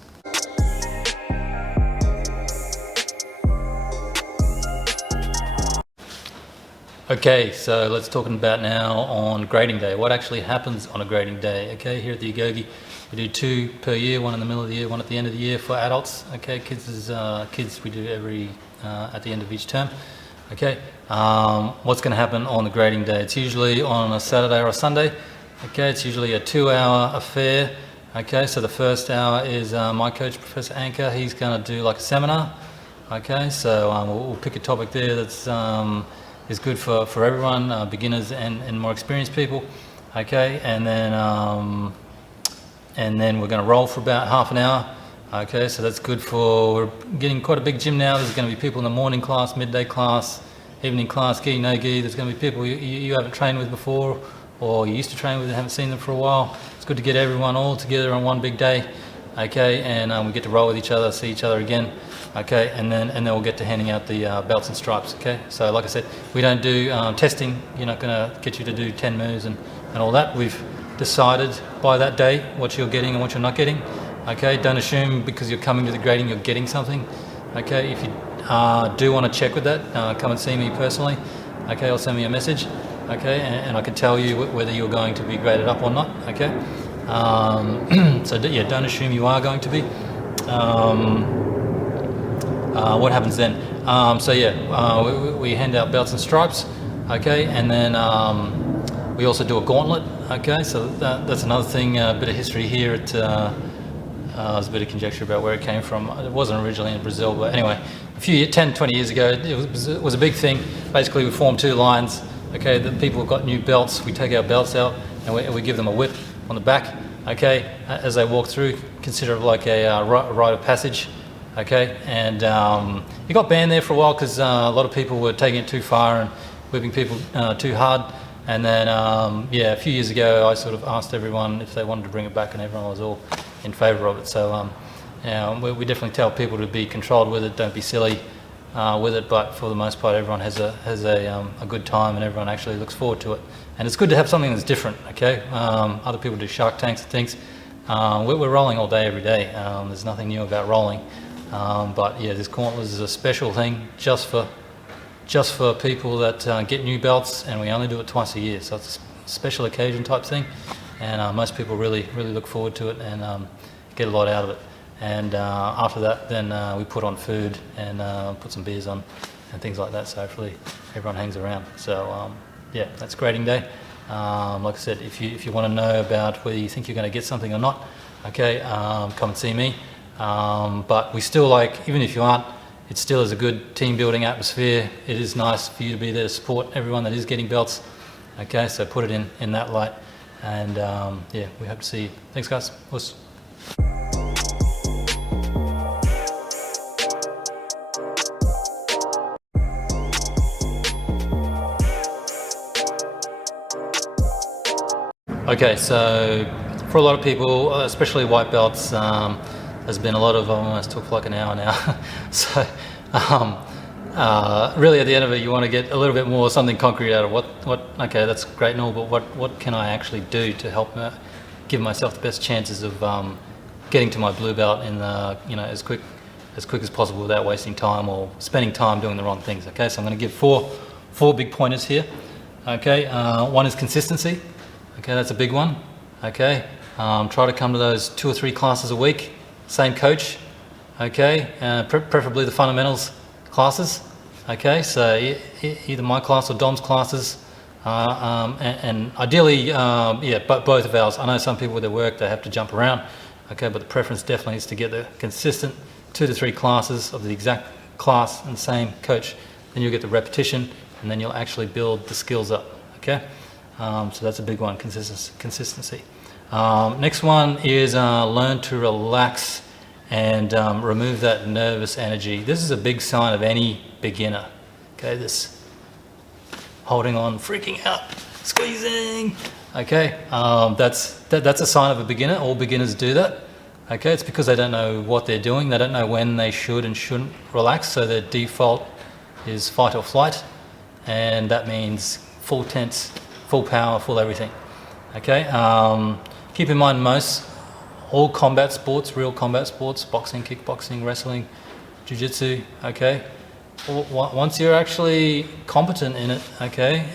Okay, so let's talk about now on grading day. What actually happens on a grading day? Okay, here at the Agoge, we do 2 per year, one in the middle of the year, one at the end of the year for adults. Okay, kids we do every at the end of each term. Okay, what's going to happen on the grading day? It's usually on a Saturday or a Sunday. Okay, it's usually a 2-hour affair. Okay, so the first hour is my coach, Professor Anchor. He's going to do like a seminar. Okay, so we'll pick a topic there that's is good for everyone, beginners and more experienced people. Okay, and then we're going to roll for about half an hour. Okay, so that's good we're getting quite a big gym now. There's going to be people in the morning class, midday class, evening class, gi, no gi. There's going to be people you haven't trained with before, or you used to train with and haven't seen them for a while. It's good to get everyone all together on one big day. Okay, and we get to roll with each other, see each other again. Okay, and then we'll get to handing out the belts and stripes. Okay, so like I said, we don't do testing. You're not going to get you to do 10 moves and all that. We've decided by that day what you're getting and what you're not getting. Okay, don't assume because you're coming to the grading you're getting something. Okay, if you do want to check with that, come and see me personally. Okay, or send me a message. Okay, and I can tell you whether you're going to be graded up or not. Okay, so yeah, don't assume you are going to be. What happens then? So yeah, we hand out belts and stripes. Okay, and then we also do a gauntlet. Okay, so that's another thing. A bit of history here. There's a bit of conjecture about where it came from. It wasn't originally in Brazil, but anyway, 10, 20 years ago, it was a big thing. Basically, we formed 2 lines. Okay, the people got new belts. We take our belts out and we give them a whip on the back. Okay, as they walk through, consider it like a rite of passage. Okay, and it got banned there for a while because a lot of people were taking it too far and whipping people too hard. And then, yeah, a few years ago, I sort of asked everyone if they wanted to bring it back, and everyone was all in favour of it. So, we definitely tell people to be controlled with it. Don't be silly with it. But for the most part, everyone has a good time, and everyone actually looks forward to it. And it's good to have something that's different. Okay, other people do shark tanks and things. We're rolling all day, every day. There's nothing new about rolling. But yeah, this gauntlet is a special thing just for people that get new belts, and we only do it twice a year, so it's a special occasion type thing, and most people really look forward to it and get a lot out of it. And after that, then we put on food and put some beers on and things like that, so hopefully everyone hangs around. So yeah, that's grading day. Like I said, if you want to know about whether you think you're going to get something or not, okay, come and see me. But we still even if you aren't, it still is a good team building atmosphere. It is nice for you to be there to support everyone that is getting belts. Okay, so put it in that light. And yeah, we hope to see you. Thanks, guys. Puss. Okay, so for a lot of people, especially white belts, there's been a lot of, I almost took for like an hour now. So really at the end of it, you want to get a little bit more something concrete out of okay, that's great and all, but what can I actually do to help give myself the best chances of getting to my blue belt in as quick as possible without wasting time or spending time doing the wrong things. Okay, so I'm going to give four big pointers here. Okay, one is consistency. Okay, that's a big one. Okay, try to come to those 2 or 3 classes a week, same coach. Okay, preferably the fundamentals classes. Okay, so either my class or Dom's classes, and ideally, yeah, both of ours. I know some people with their work, they have to jump around. Okay, but the preference definitely is to get the consistent 2 to 3 classes of the exact class and same coach. Then you'll get the repetition, and then you'll actually build the skills up. Okay. So that's a big one, consistency. Next one is learn to relax and remove that nervous energy. This is a big sign of any beginner. Okay, this holding on, freaking out, squeezing. Okay, that's a sign of a beginner. All beginners do that. Okay, it's because they don't know what they're doing. They don't know when they should and shouldn't relax. So their default is fight or flight, and that means full tense, full power, full everything. Okay, keep in mind all combat sports, real combat sports, boxing, kickboxing, wrestling, jiu-jitsu, okay, once you're actually competent in it, okay,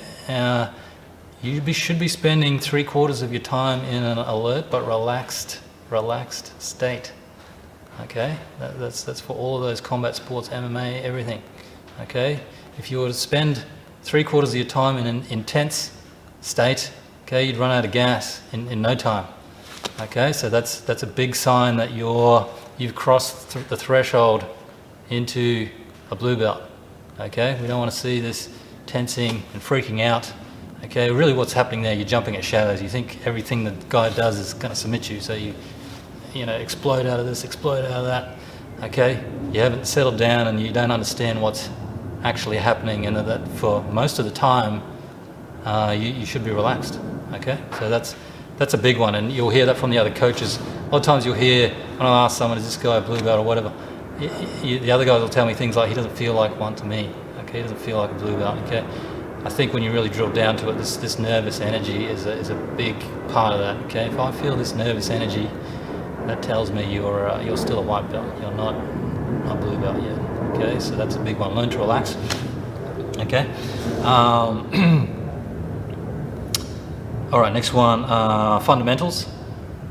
you should be spending 3/4 of your time in an alert but relaxed state. Okay, that's for all of those combat sports, MMA, everything. Okay, if you were to spend 3/4 of your time in an intense state, okay, you'd run out of gas in no time. Okay, so that's a big sign that you've crossed the threshold into a blue belt. Okay, we don't want to see this tensing and freaking out. Okay, really what's happening there, you're jumping at shadows. You think everything the guy does is going to submit you, so you explode out of this, explode out of that. Okay, you haven't settled down and you don't understand what's actually happening, and that for most of the time you should be relaxed. Okay, so that's a big one, and you'll hear that from the other coaches. A lot of times you'll hear, when I ask someone, is this guy a blue belt or whatever, the other guys will tell me things like, he doesn't feel like one to me. Okay, he doesn't feel like a blue belt. Okay, I think when you really drill down to it, this nervous energy is a big part of that. Okay, if I feel this nervous energy, that tells me you're still a white belt. You're not a blue belt yet. Okay, so that's a big one. Learn to relax. Okay. All right, next one, fundamentals.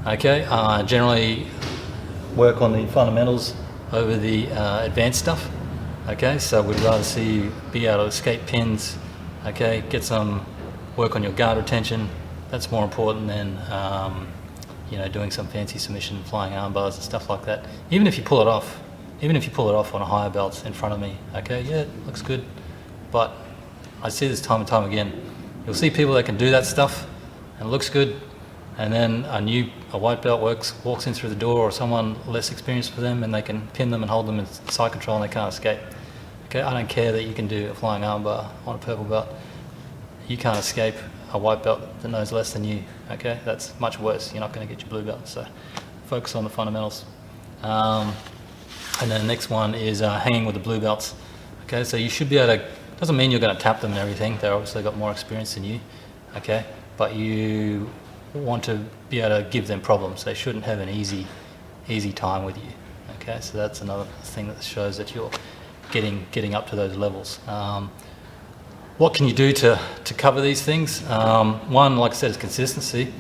Okay, generally work on the fundamentals over the advanced stuff. Okay, so we'd rather see you be able to escape pins. Okay, get some work on your guard retention. That's more important than doing some fancy submission, flying arm bars and stuff like that. Even if you pull it off on a higher belt in front of me. Okay, yeah, it looks good, but I see this time and time again. You'll see people that can do that stuff and it looks good, and then a white belt walks in through the door, or someone less experienced for them, and they can pin them and hold them in side control and they can't escape. Okay, I don't care that you can do a flying arm bar on a purple belt. You can't escape a white belt that knows less than you. Okay, that's much worse. You're not going to get your blue belt. So focus on the fundamentals. And then the next one is hanging with the blue belts. Okay, so you should be able to, doesn't mean you're going to tap them and everything. They're obviously got more experience than you. Okay, but you want to be able to give them problems. They shouldn't have an easy time with you. Okay, so that's another thing that shows that you're getting up to those levels. What can you do to cover these things? One, like I said, is consistency.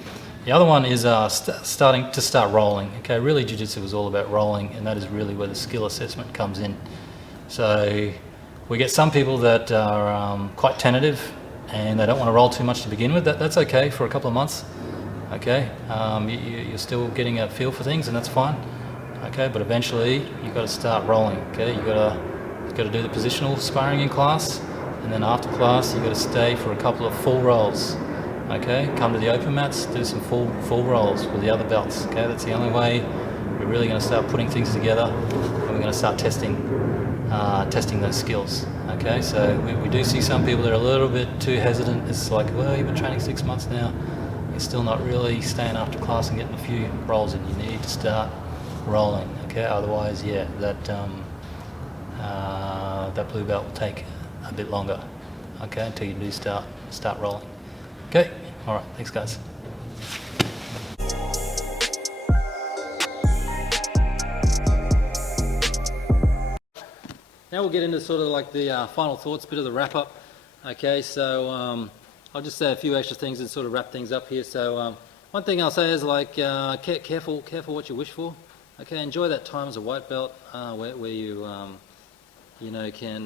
The other one is start rolling. Okay, really Jiu-Jitsu is all about rolling, and that is really where the skill assessment comes in. So we get some people that are quite tentative and they don't want to roll too much to begin with, that's okay for a couple of months. Okay, you're still getting a feel for things, and that's fine. Okay, but eventually you've got to start rolling. Okay, you've got to do the positional sparring in class, and then after class you've got to stay for a couple of full rolls. Okay, come to the open mats, do some full rolls with the other belts. Okay, that's the only way we're really going to start putting things together, and we're going to start testing those skills. Okay, so we do see some people that are a little bit too hesitant. It's like, well, you've been training 6 months now, you're still not really staying after class and getting a few rolls in. You need to start rolling. Okay, otherwise, yeah, that blue belt will take a bit longer. Okay, until you do start rolling. Okay, all right, thanks guys. Now we'll get into sort of like the final thoughts, bit of the wrap up. Okay, so I'll just say a few extra things and sort of wrap things up here. So one thing I'll say is like careful what you wish for. Okay, enjoy that time as a white belt where you you know can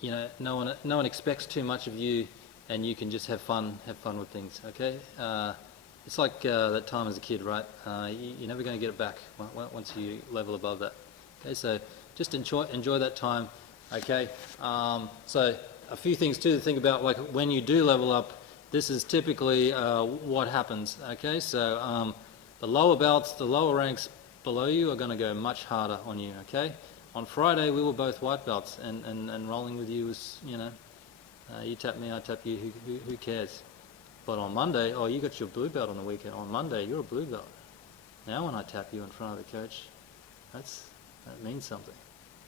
you know no one expects too much of you, and you can just have fun with things. Okay. It's like that time as a kid, right? You're never going to get it back once you level above that. Okay, so just enjoy that time. Okay, so a few things too to think about, like when you do level up, this is typically what happens. Okay, so the lower belts, the lower ranks below you are going to go much harder on you. Okay, on Friday we were both white belts, and rolling with you was, you know, you tap me, I tap you. Who cares? But on Monday, oh, you got your blue belt on the weekend. On Monday, you're a blue belt. Now when I tap you in front of the coach, that means something.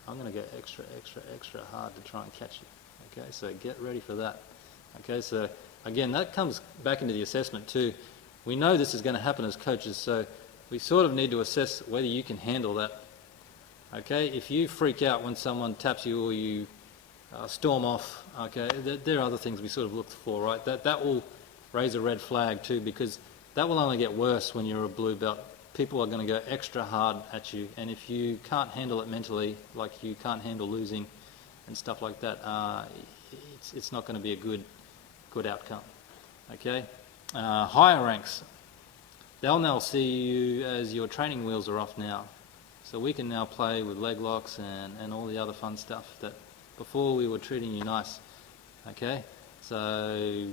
I'm going to go extra hard to try and catch you. Okay, so get ready for that. Okay, so again, that comes back into the assessment too. We know this is going to happen as coaches, so we sort of need to assess whether you can handle that. Okay, if you freak out when someone taps you or you storm off, okay, there are other things we sort of look for, right? That will raise a red flag too, because that will only get worse when you're a blue belt. People are going to go extra hard at you, and if you can't handle it mentally, like you can't handle losing and stuff like that, it's not going to be a good outcome. Okay, higher ranks, they'll now see you as your training wheels are off now, so we can now play with leg locks and all the other fun stuff that before we were treating you nice. Okay, so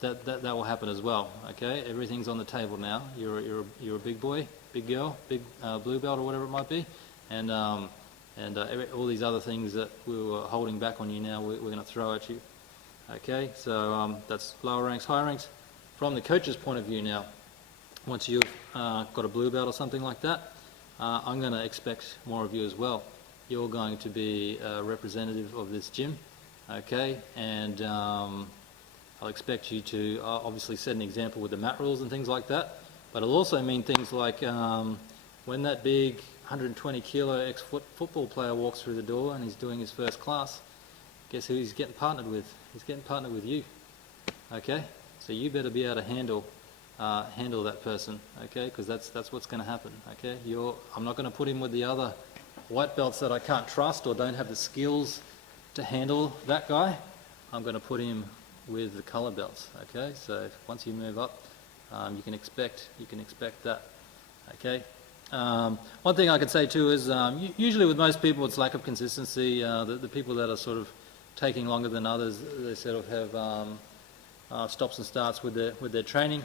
that will happen as well. Okay, everything's on the table now. You're a big boy, big girl, big blue belt or whatever it might be, and all these other things that we were holding back on you now, we're going to throw at you. Okay, so that's lower ranks, higher ranks. From the coach's point of view now, once you've got a blue belt or something like that, I'm going to expect more of you as well. You're going to be a representative of this gym. Okay, and I'll expect you to obviously set an example with the mat rules and things like that, but it'll also mean things like when that big 120 kilo ex-football player walks through the door and he's doing his first class, guess who he's getting partnered with? He's getting partnered with you. Okay, so you better be able to handle that person. Okay, because that's what's going to happen. Okay, I'm not going to put him with the other white belts that I can't trust or don't have the skills to handle that guy. I'm going to put him with the color belts. Okay, so once you move up, you can expect that. Okay, one thing I could say too is usually with most people it's lack of consistency. The people that are sort of taking longer than others, they sort of have stops and starts with their training.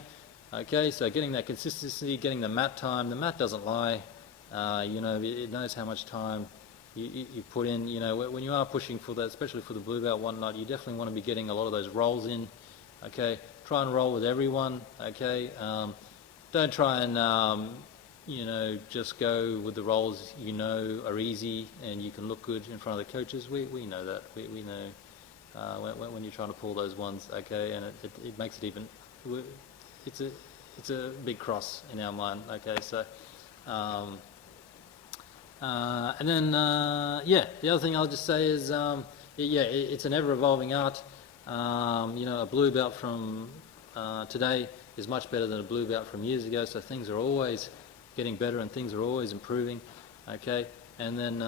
Okay, so getting that consistency, getting the mat time. The mat doesn't lie. You know, it knows how much time you put in. You know, when you are pushing for that, especially for the blue belt whatnot, you definitely want to be getting a lot of those rolls in. Okay, try and roll with everyone. Okay, don't try and you know, just go with the rolls you know are easy and you can look good in front of the coaches. We know that. We know when you're trying to pull those ones. Okay, and it makes it even. It's a big cross in our mind. Okay, so. And then, yeah, the other thing I'll just say is, yeah, it's an ever-evolving art. You know, a blue belt from today is much better than a blue belt from years ago, so things are always getting better and things are always improving, okay? And then,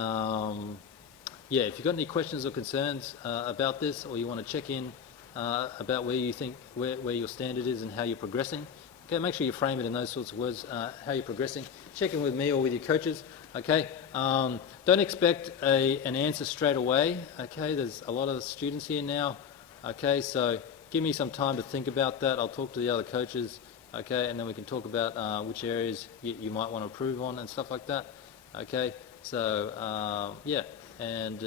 yeah, if you've got any questions or concerns about this, or you want to check in about where you think where your standard is and how you're progressing, okay, make sure you frame it in those sorts of words, how you're progressing. Check in with me or with your coaches, okay. Don't expect an answer straight away, okay. There's a lot of students here now, okay, so give me some time to think about that. I'll talk to the other coaches, okay, and then we can talk about which areas you might want to improve on and stuff like that, okay. So yeah, and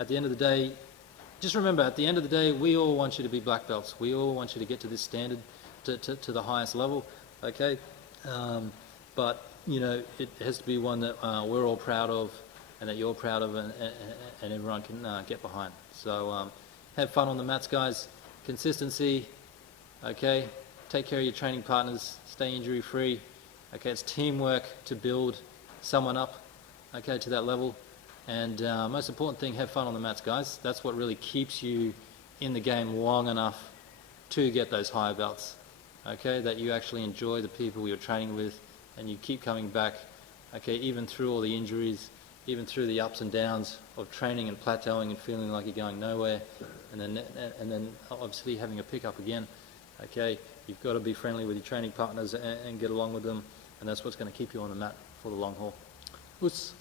at the end of the day, just remember, at the end of the day, we all want you to be black belts. We all want you to get to this standard, to the highest level, okay? But, you know, it has to be one that we're all proud of and that you're proud of and everyone can get behind. So have fun on the mats, guys. Consistency, okay? Take care of your training partners. Stay injury-free. Okay, it's teamwork to build someone up, okay, to that level. And most important thing, have fun on the mats, guys. That's what really keeps you in the game long enough to get those higher belts, okay, that you actually enjoy the people you're training with and you keep coming back, okay, even through all the injuries, even through the ups and downs of training and plateauing and feeling like you're going nowhere, and then obviously having a pickup again, okay. You've got to be friendly with your training partners and get along with them, and that's what's going to keep you on the mat for the long haul. Oos.